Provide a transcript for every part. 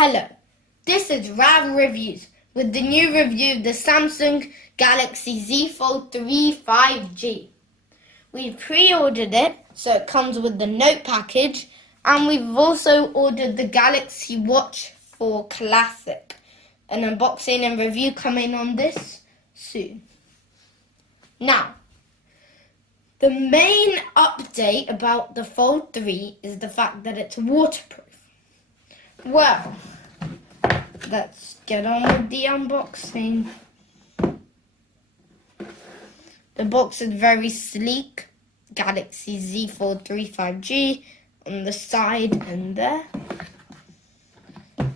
Hello, this is RavReviews with the new review of the Samsung Galaxy Z Fold 3 5G. We've pre-ordered it, so it comes with the Note package, and we've also ordered the Galaxy Watch 4 Classic. An unboxing and review coming on this soon. Now, the main update about the Fold 3 is the fact that it's waterproof. Well, let's get on with the unboxing. The box is very sleek. Galaxy Z Fold 3 5G on the side and there.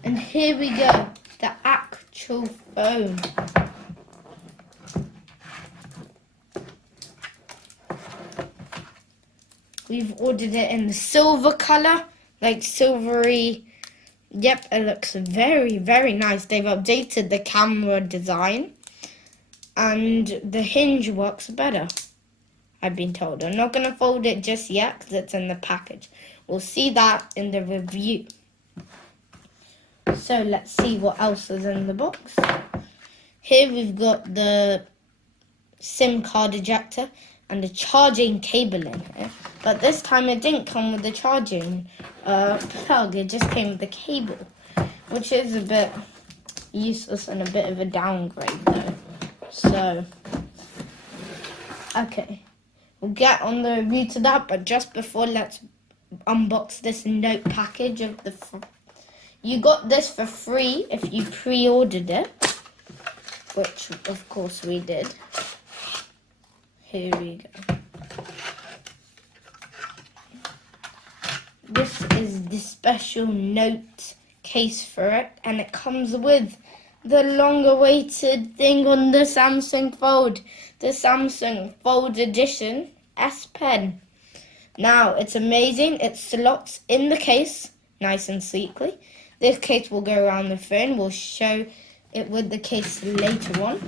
And here we go, the actual phone. We've ordered it in the silver color, like silvery. Yep, it looks very, very nice. They've updated the camera design and the hinge works better, I've been told. I'm not going to fold it just yet because it's in the package. We'll see that in the review. So let's see what else is in the box. Here we've got the SIM card ejector and the charging cable in here. But this time it didn't come with the charging plug, it just came with the cable, which is a bit useless and a bit of a downgrade though. So, okay, we'll get on the review to that, but just before, let's unbox this Note package of the... You got this for free if you pre-ordered it, which of course we did. Here we go. This is the special Note case for it, and it comes with the long-awaited thing on the Samsung Fold, the Samsung Fold Edition S Pen. Now, it's amazing. It slots in the case, nice and sleekly. This case will go around the phone. We'll show it with the case later on.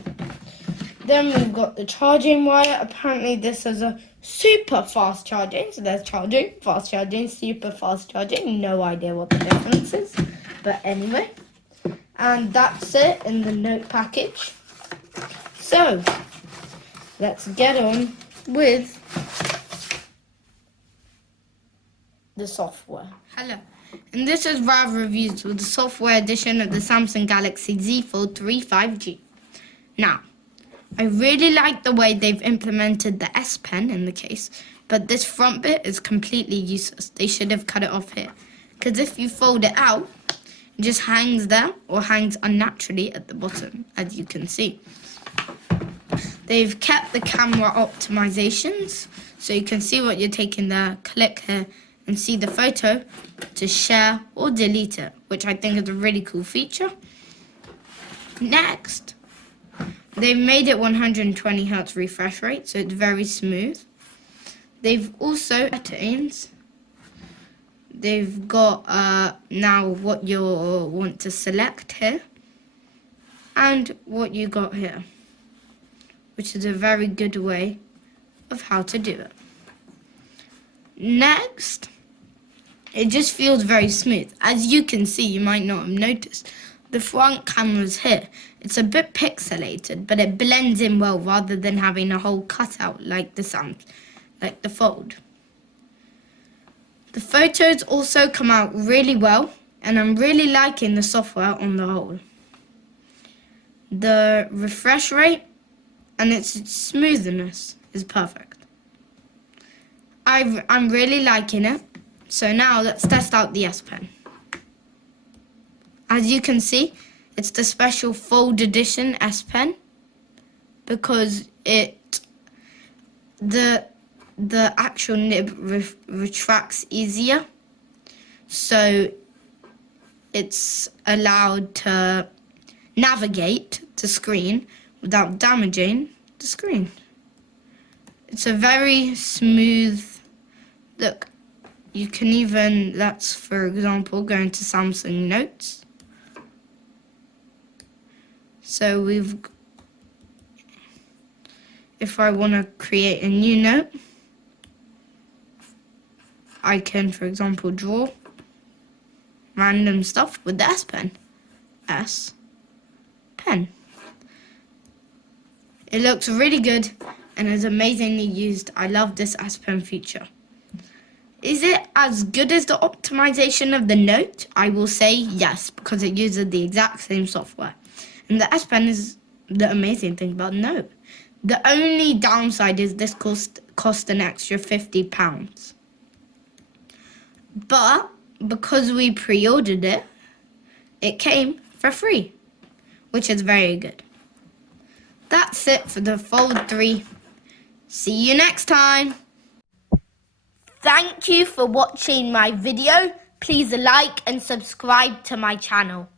Then we've got the charging wire. Apparently this is a super fast charging. So there's charging, fast charging, super fast charging. No idea what the difference is. But anyway. And that's it in the Note package. So, let's get on with the software. Hello. And this is RavReviews with the software edition of the Samsung Galaxy Z Fold 3 5G. Now, I really like the way they've implemented the S Pen in the case, but this front bit is completely useless. They should have cut it off here. Because if you fold it out, it just hangs there or hangs unnaturally at the bottom, as you can see. They've kept the camera optimizations, so you can see what you're taking there, click here, and see the photo to share or delete it, which I think is a really cool feature. Next, they've made it 120 Hz refresh rate, so it's very smooth. They've also settings. They've got now what you want to select here and what you got here, which is a very good way of how to do it. Next, it just feels very smooth. As you can see, you might not have noticed, the front camera's here. It's a bit pixelated, but it blends in well rather than having a whole cutout like the Fold. The photos also come out really well, and I'm really liking the software on the whole. The refresh rate and its smoothness is perfect. I'm really liking it. So now let's test out the S Pen. As you can see, it's the special Fold Edition S Pen because the actual nib retracts easier, so it's allowed to navigate the screen without damaging the screen. It's a very smooth look. You can even, let's for example go into Samsung Notes. So if I want to create a new note, I can, for example, draw random stuff with the S Pen. S Pen. It looks really good and is amazingly used. I love this S Pen feature. Is it as good as the optimization of the Note? I will say yes, because it uses the exact same software. And the S Pen is the amazing thing about Note. The only downside is this cost an extra £50. But because we pre-ordered it, it came for free, which is very good. That's it for the Fold 3. See you next time. Thank you for watching my video. Please like and subscribe to my channel.